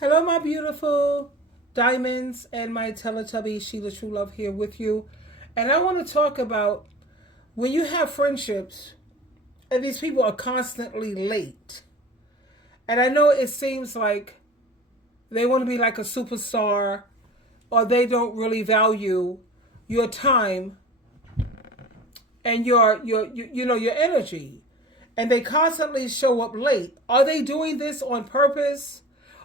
Hello, my beautiful diamonds and my Teletubby SheilaTruelove here with you. And I want to talk about when you have friendships and these people are constantly late. And I know it seems like they want to be like a superstar or they don't really value your time and your energy. And they constantly show up late. Are they doing this on purpose?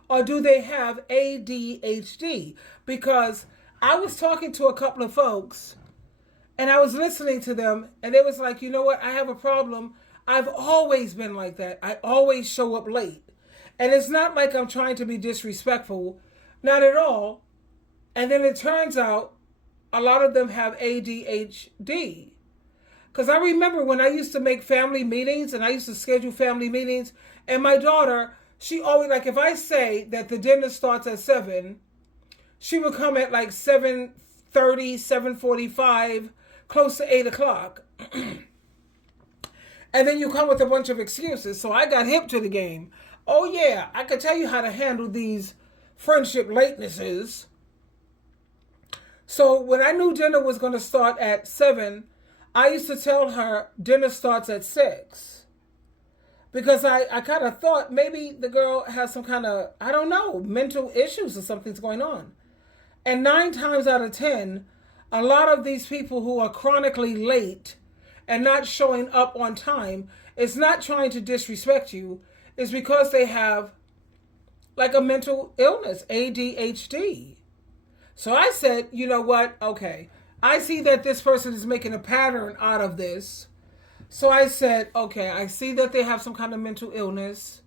Or do they have ADHD? Because I was talking to a couple of folks and I was listening to them and they was like, you know what? I have a problem. I've always been like that. I always show up late. And it's not like I'm trying to be disrespectful. Not at all. And then it turns out a lot of them have ADHD. Because I remember when I used to make family meetings and I used to schedule family meetings, and my daughter, she always, like, if I say that the dinner starts at 7, she would come at like 7:30, 7:45, close to 8 o'clock. And then you come with a bunch of excuses. So I got hip to the game. Oh yeah, I could tell you how to handle these friendship latenesses. So when I knew dinner was going to start at 7, I used to tell her dinner starts at 6. Because I kind of thought maybe the girl has some kind of, I don't know, mental issues or something's going on. And 9 times out of 10, a lot of these people who are chronically late and not showing up on time, it's not trying to disrespect you. It's because they have like a mental illness, ADHD. So I said, you know what? Okay, I see that this person is making a pattern out of this. So I said, okay, I see that they have some kind of mental illness.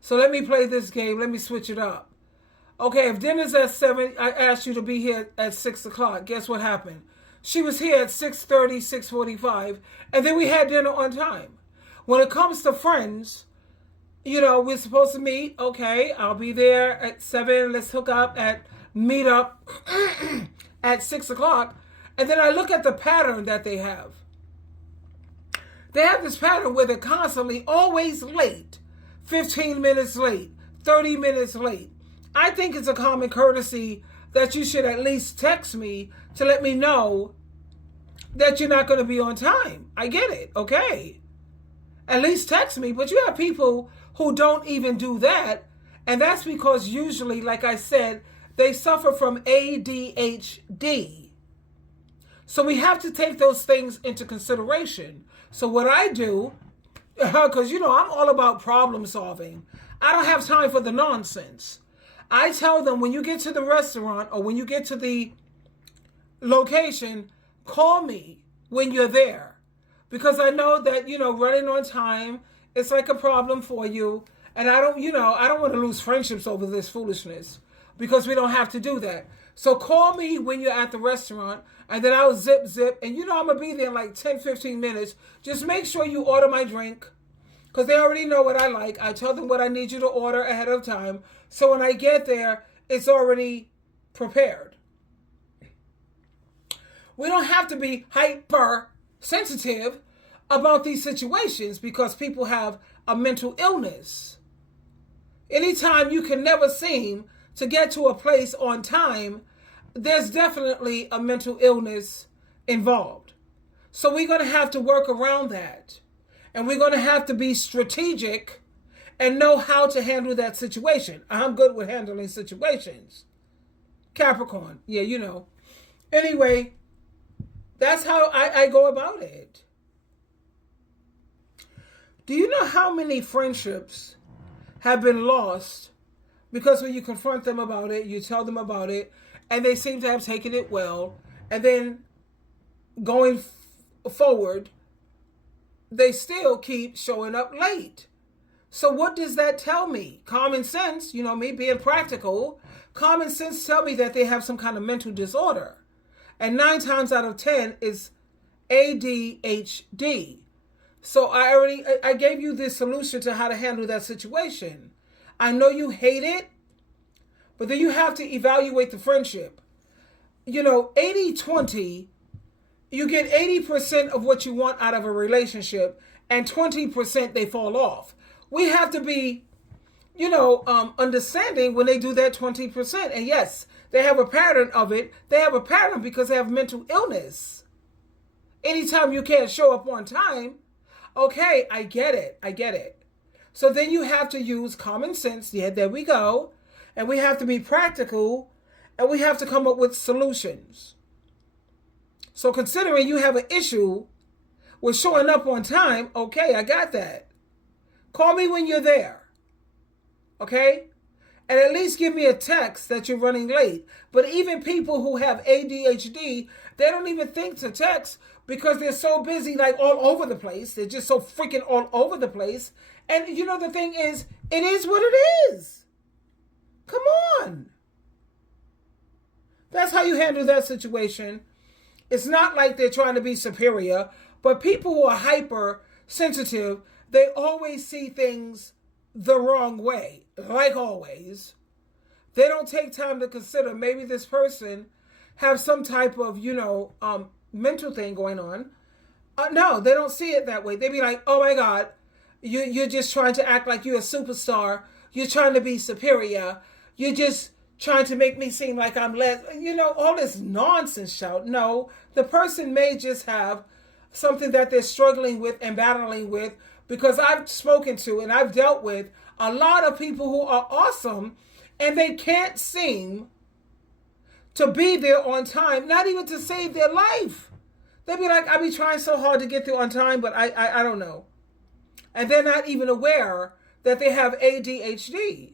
So let me play this game. Let me switch it up. Okay, if dinner's at 7, I asked you to be here at 6 o'clock. Guess what happened? She was here at 6:30, 6:45, and then we had dinner on time. When it comes to friends, we're supposed to meet. Okay, I'll be there at 7. Let's hook up at meet up at 6 o'clock. And then I look at the pattern that they have. They have this pattern where they're constantly always late, 15 minutes late, 30 minutes late. I think it's a common courtesy that you should at least text me to let me know that you're not going to be on time. I get it, okay. At least text me, but you have people who don't even do that, and that's because usually, like I said, they suffer from ADHD. So we have to take those things into consideration. So what I do, because I'm all about problem solving. I don't have time for the nonsense. I tell them when you get to the restaurant or when you get to the location, call me when you're there. Because I know that, running on time, it's like a problem for you. And I don't want to lose friendships over this foolishness because we don't have to do that. So call me when you're at the restaurant, and then I'll zip. And I'm going to be there in like 10, 15 minutes. Just make sure you order my drink because they already know what I like. I tell them what I need you to order ahead of time. So when I get there, it's already prepared. We don't have to be hyper sensitive about these situations because people have a mental illness. Anytime you can never seem to get to a place on time, there's definitely a mental illness involved. So we're going to have to work around that. And we're going to have to be strategic and know how to handle that situation. I'm good with handling situations. Capricorn, yeah. Anyway, that's how I go about it. Do you know how many friendships have been lost because when you confront them about it, you tell them about it, and they seem to have taken it well, and then going forward, they still keep showing up late. So what does that tell me? Common sense, me being practical, common sense tell me that they have some kind of mental disorder. And 9 times out of 10 is ADHD. So I gave you the solution to how to handle that situation. I know you hate it, but then you have to evaluate the friendship. 80-20, you get 80% of what you want out of a relationship, and 20% they fall off. We have to be understanding when they do that 20%. And yes, they have a pattern of it. They have a pattern because they have mental illness. Anytime you can't show up on time, okay, I get it. I get it. So then you have to use common sense. Yeah, there we go. And we have to be practical, and we have to come up with solutions. So considering you have an issue with showing up on time, okay, I got that. Call me when you're there. Okay? And at least give me a text that you're running late. But even people who have ADHD, they don't even think to text because they're so busy, like all over the place. They're just so freaking all over the place. And the thing is, it is what it is. Come on. That's how you handle that situation. It's not like they're trying to be superior, but people who are hypersensitive, they always see things the wrong way, like always. They don't take time to consider maybe this person have some type of, mental thing going on. No, they don't see it that way. They be like, oh my God, you're just trying to act like you're a superstar. You're trying to be superior. You're just trying to make me seem like I'm less, all this nonsense shout. No, the person may just have something that they're struggling with and battling with, because I've spoken to and I've dealt with a lot of people who are awesome and they can't seem to be there on time, not even to save their life. They'd be like, I be trying so hard to get there on time, but I don't know. And they're not even aware that they have ADHD.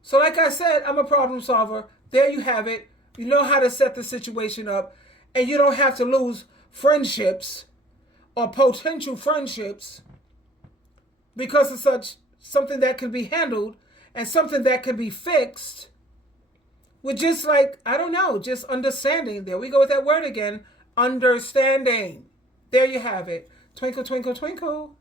So like I said, I'm a problem solver. There you have it. You know how to set the situation up, and you don't have to lose friendships or potential friendships because of something that can be handled and something that can be fixed with just just understanding. There we go with that word again, understanding. There you have it. Twinkle, twinkle, twinkle.